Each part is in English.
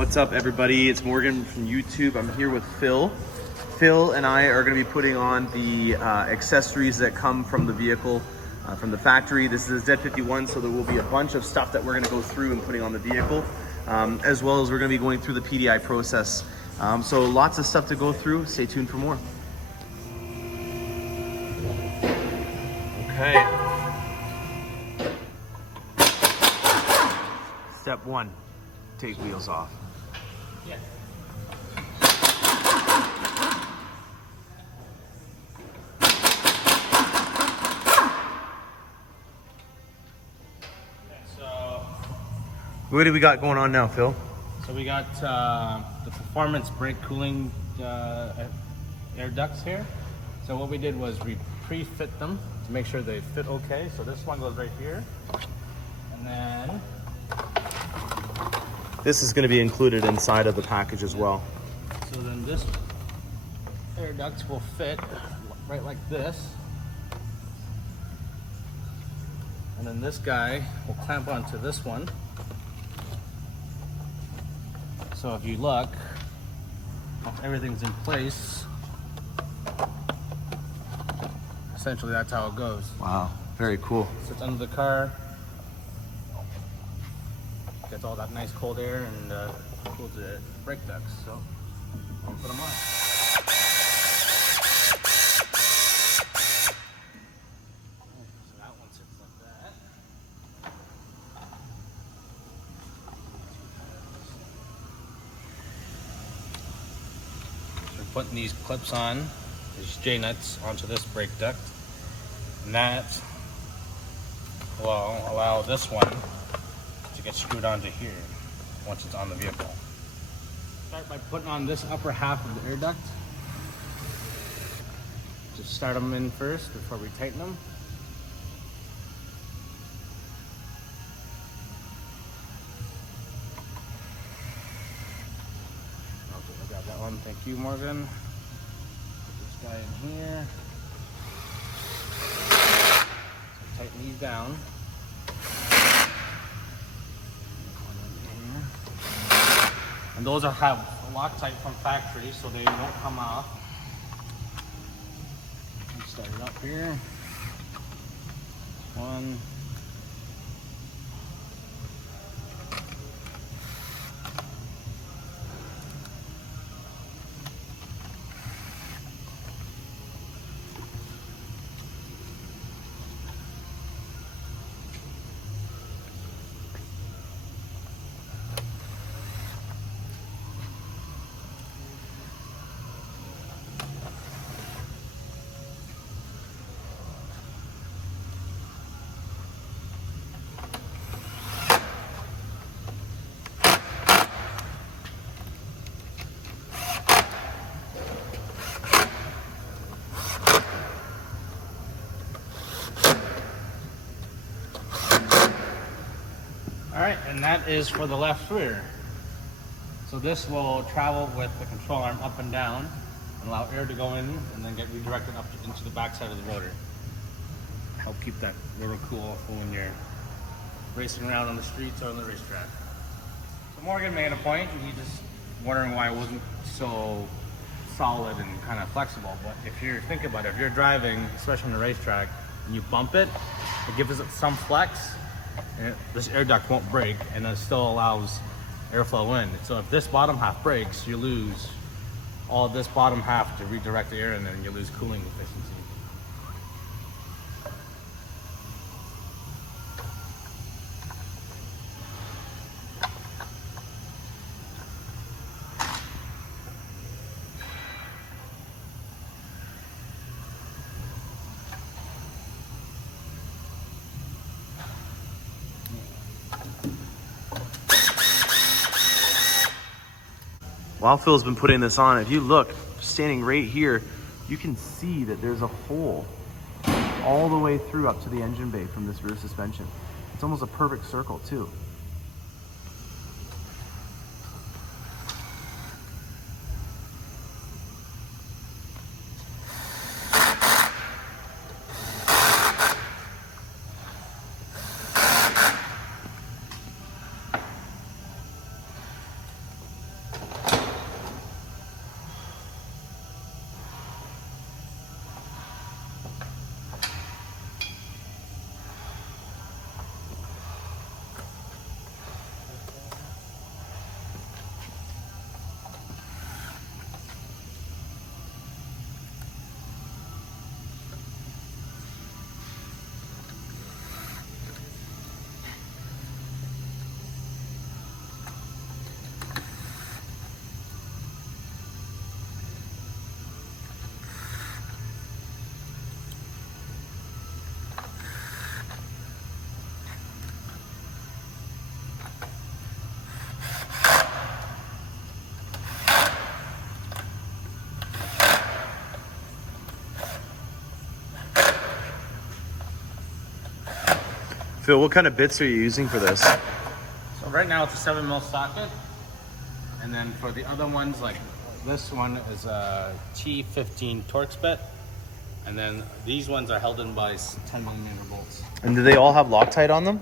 What's up, everybody? It's Morgan from YouTube. I'm here with Phil. Phil and I are going to be putting on the accessories that come from the vehicle, from the factory. This is a Z51, so there will be a bunch of stuff that we're going to go through and putting on the vehicle, as well as we're going to be going through the PDI process. So lots of stuff to go through. Stay tuned for more. Okay. Step one, take wheels off. Yeah. So what do we got going on now, Phil? So we got the performance brake cooling air ducts here. So what we did was we pre-fit them to make sure they fit okay. So this one goes right here, and then this is going to be included inside of the package as well. So then this air duct will fit right like this. And then this guy will clamp onto this one. So if you look, everything's in place. Essentially, that's how it goes. Wow, very cool. Sits under the car. Gets all that nice cold air and cools the brake ducts. So I'll put them on. So that one sits like that. So we're putting these clips on, these J-nuts onto this brake duct, and that will allow this one to get screwed onto here once it's on the vehicle. Start by putting on this upper half of the air duct. Just start them in first before we tighten them. Okay, I got that one. Thank you, Morgan. Put this guy in here. So tighten these down. And those have Loctite from factory, so they won't come off. Let's start it up here. One. Alright, and that is for the left rear. So this will travel with the control arm up and down and allow air to go in and then get redirected up into the back side of the rotor. Help keep that rotor cool for when you're racing around on the streets or on the racetrack. So Morgan made a point, and he's just wondering why it wasn't so solid and kind of flexible. But if you're thinking about it, if you're driving, especially on the racetrack, and you bump it, it gives it some flex. And this air duct won't break, and it still allows airflow in. So if this bottom half breaks, you lose all of this bottom half to redirect the air, and then you lose cooling efficiency. While Phil's been putting this on, if you look, standing right here, you can see that there's a hole all the way through up to the engine bay from this rear suspension. It's almost a perfect circle too. Phil, what kind of bits are you using for this? So right now it's a 7mm socket, and then for the other ones, like this one is a T15 Torx bit, and then these ones are held in by 10mm bolts. And do they all have Loctite on them?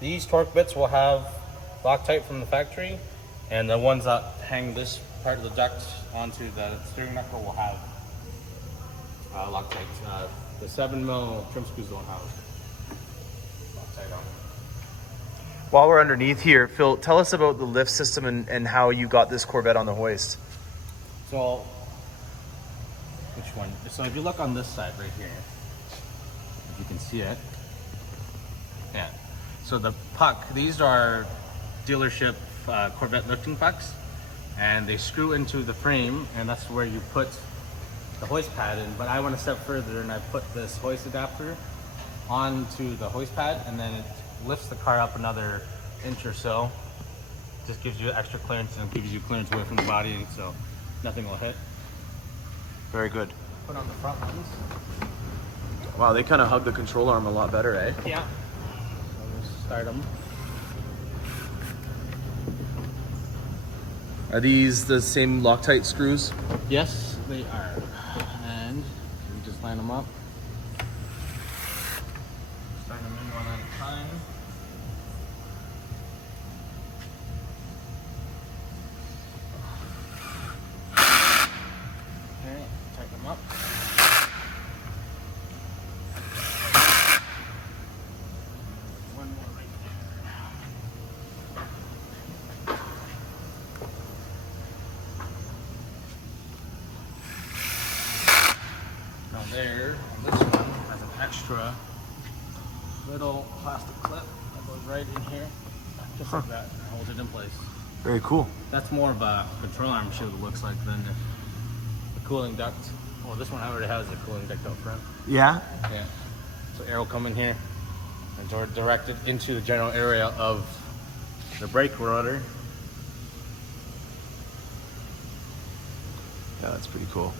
These torque bits will have Loctite from the factory, and the ones that hang this part of the duct onto the steering knuckle will have Loctite. The 7mm trim screws don't have Loctite on them. While we're underneath here, Phil, tell us about the lift system and how you got this Corvette on the hoist. So, which one? So if you look on this side right here, if you can see it, yeah. So the puck, these are dealership Corvette lifting pucks, and they screw into the frame, and that's where you put the hoist pad in. But I went a step further and I put this hoist adapter onto the hoist pad, and then it lifts the car up another inch or so. Just gives you extra clearance and gives you clearance away from the body, so nothing will hit. Very good. Put on the front ones. Wow, they kind of hug the control arm a lot better, eh? Yeah. Start them. Are these the same Loctite screws? Yes, they are. And we just line them up. Start them in one at a time. Okay, tighten them up. One more right there. Now there, on this one, has an extra little plastic clip that goes right in here, just like that, and holds it in place. Very cool. That's more of a control arm shield, it looks like, than the cooling duct. Well, this one already has a cooling duct up front. Yeah? Yeah. So air will come in here and direct it into the general area of the brake rotor. Yeah, that's pretty cool.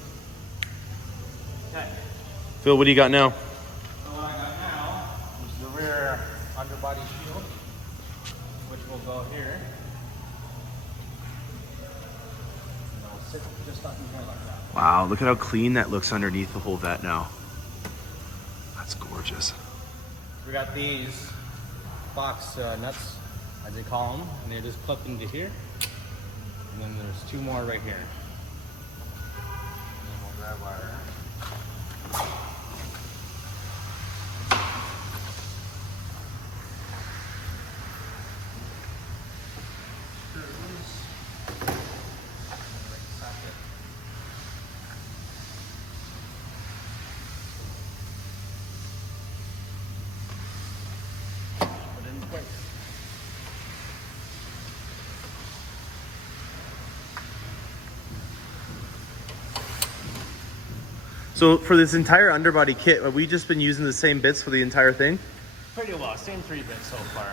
Okay. Phil, what do you got now? So what I got now is the rear underbody shield, which will go here. And it'll sit just up in here like that. Wow, look at how clean that looks underneath the whole vet now. That's gorgeous. We got these box nuts, as they call them, and they're just clipped into here. And then there's two more right here. And then we'll grab our So for this entire underbody kit, have we just been using the same bits for the entire thing? pretty well, same 3 bits so far.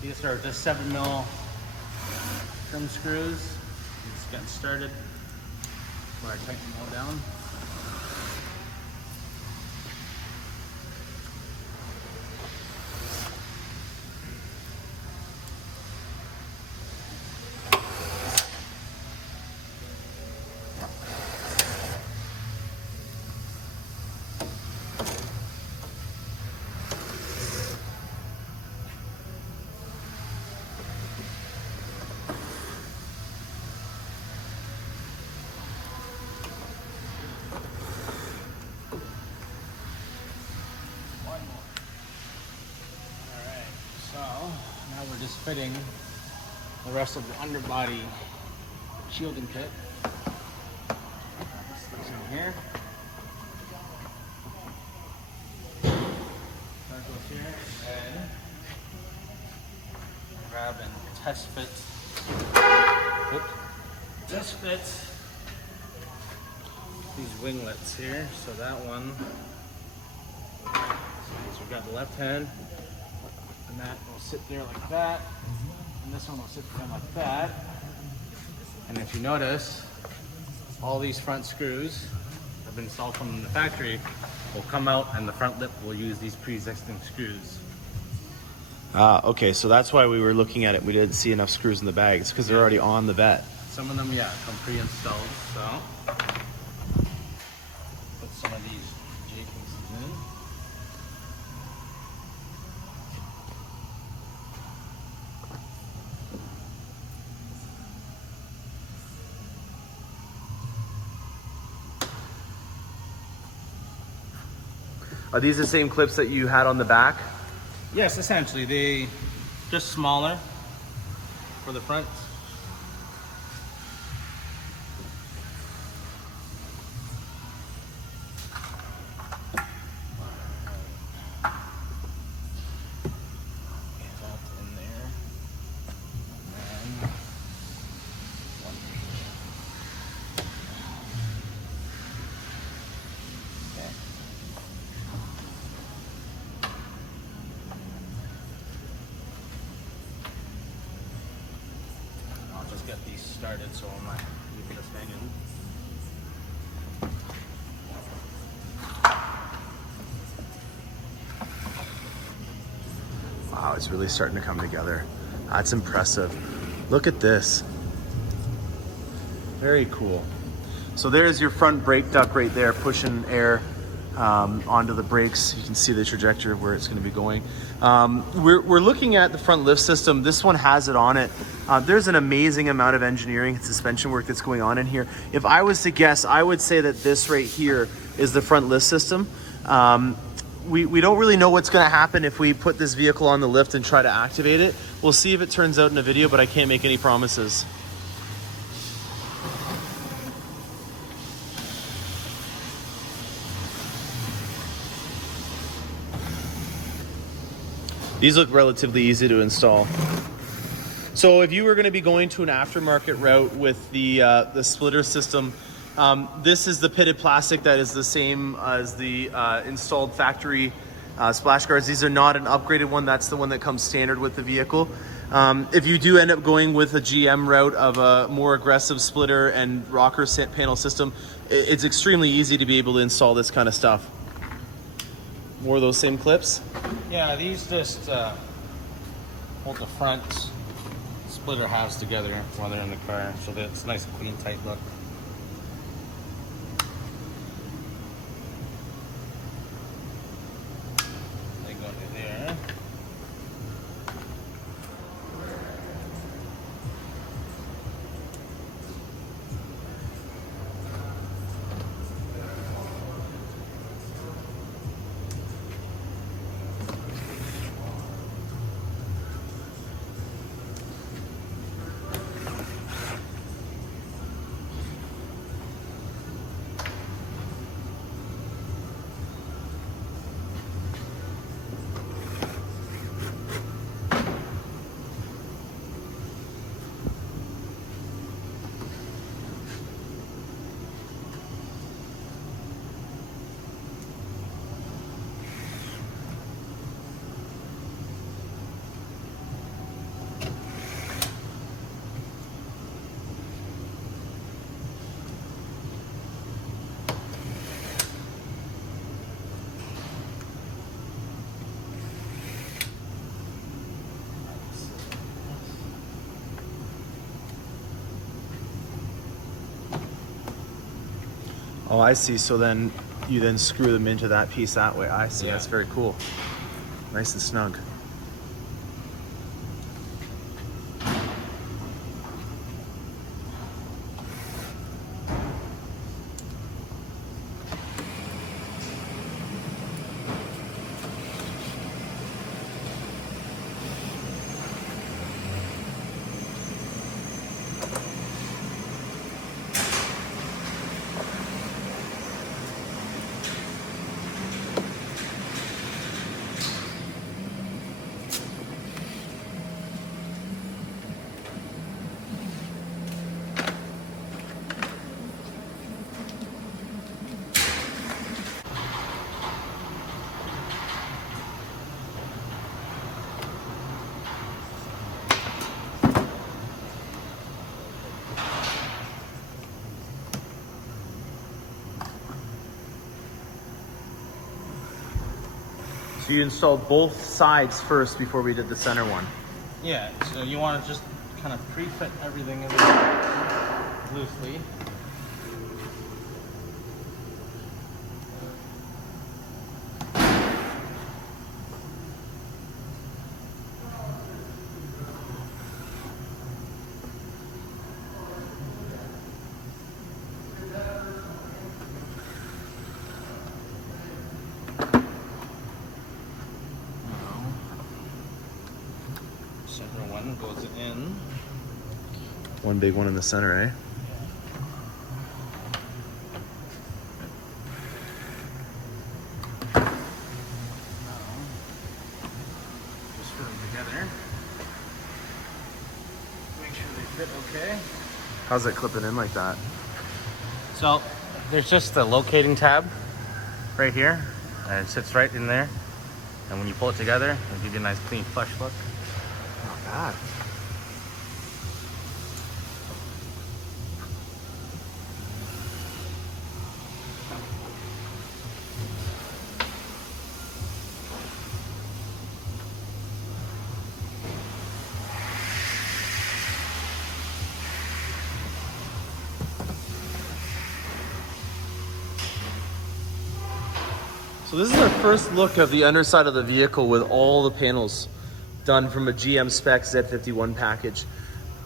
These are just 7mm trim screws. Just getting started. Before I tighten them all down. Now we're just fitting the rest of the underbody shielding kit. This goes in here. That goes here, and grab and test fit. Oops. Test fit these winglets here. So that one. So we've got the left hand. And that will sit there like that, and this one will sit there like that. And if you notice, all these front screws have been installed from the factory, will come out, and the front lip will use these pre-existing screws. Okay, so that's why we were looking at it. We didn't see enough screws in the bags because they're already on the vet. Some of them, yeah, come pre-installed. So put some of these J pieces in. Are these the same clips that you had on the back? Yes, essentially. They just smaller for the front. Get that in there. And then one. Okay. I'll just get these started so I'm not leaving this hanging. Wow, it's really starting to come together. That's impressive. Look at this. Very cool. So there's your front brake duct right there, pushing air onto the brakes. You can see the trajectory of where it's going to be going. We're looking at the front lift system. This one has it on it. There's an amazing amount of engineering and suspension work that's going on in here. If I was to guess, I would say that this right here is the front lift system. We don't really know what's going to happen if we put this vehicle on the lift and try to activate it. We'll see if it turns out in a video, but I can't make any promises. These look relatively easy to install. So if you were going to be going to an aftermarket route with the splitter system, this is the pitted plastic that is the same as the installed factory splash guards. These are not an upgraded one. That's the one that comes standard with the vehicle. If you do end up going with a GM route of a more aggressive splitter and rocker panel system, it's extremely easy to be able to install this kind of stuff. More of those same clips? Yeah, these just hold the front splitter halves together while they're in the car, so that it's nice, clean, tight look. They go to there. Oh, I see. So then you then screw them into that piece that way. I see. Yeah. That's very cool. Nice and snug. So you installed both sides first before we did the center one. Yeah, so you want to just kind of pre-fit everything in there loosely. Center one goes in. One big one in the center, eh? Just put them together. Make sure they fit okay. How's it clipping in like that? So there's just the locating tab right here, and it sits right in there. And when you pull it together, it'll give you a nice clean flush look. Not bad. So this is our first look of the underside of the vehicle with all the panels done from a GM spec Z51 package.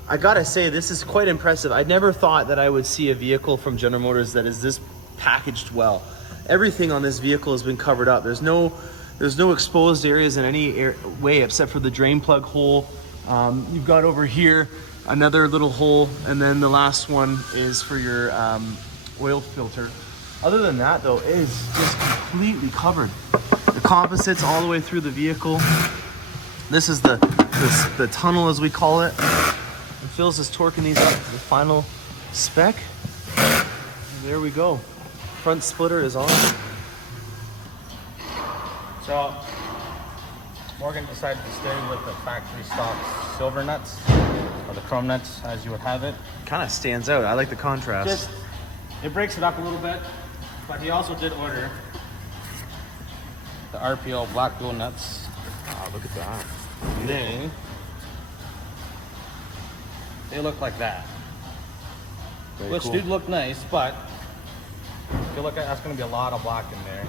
I gotta say, this is quite impressive. I never thought that I would see a vehicle from General Motors that is this packaged well. Everything on this vehicle has been covered up. There's no exposed areas in any way except for the drain plug hole. You've got over here another little hole, and then the last one is for your oil filter. Other than that though, it is just completely covered. The composites all the way through the vehicle. This is the tunnel, as we call it. And Phil's just torquing these up to the final spec. And there we go. Front splitter is on. So Morgan decided to stay with the factory stock silver nuts, or the chrome nuts as you would have it. Kind of stands out. I like the contrast. It breaks it up a little bit, but he also did order the RPO black dual nuts. Wow, look at that. They look like that. Very Which cool. do look nice, but I feel like that's going to be a lot of black in there.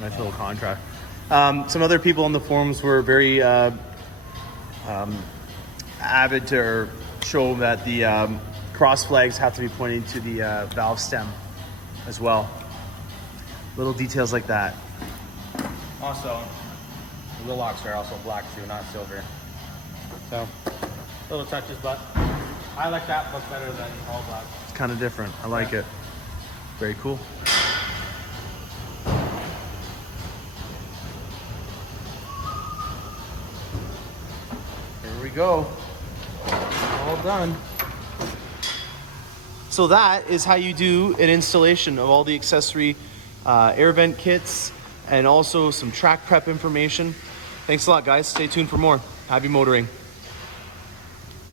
Nice little contrast. Some other people on the forums were very avid to show that the cross flags have to be pointing to the valve stem as well. Little details like that. Also, the wheel locks are also black too, not silver. So, little touches, but I like that look better than all black. It's kind of different. I like it. Very cool. Here we go. All done. So that is how you do an installation of all the accessory air vent kits and also some track prep information. Thanks a lot, guys. Stay tuned for more. Happy motoring.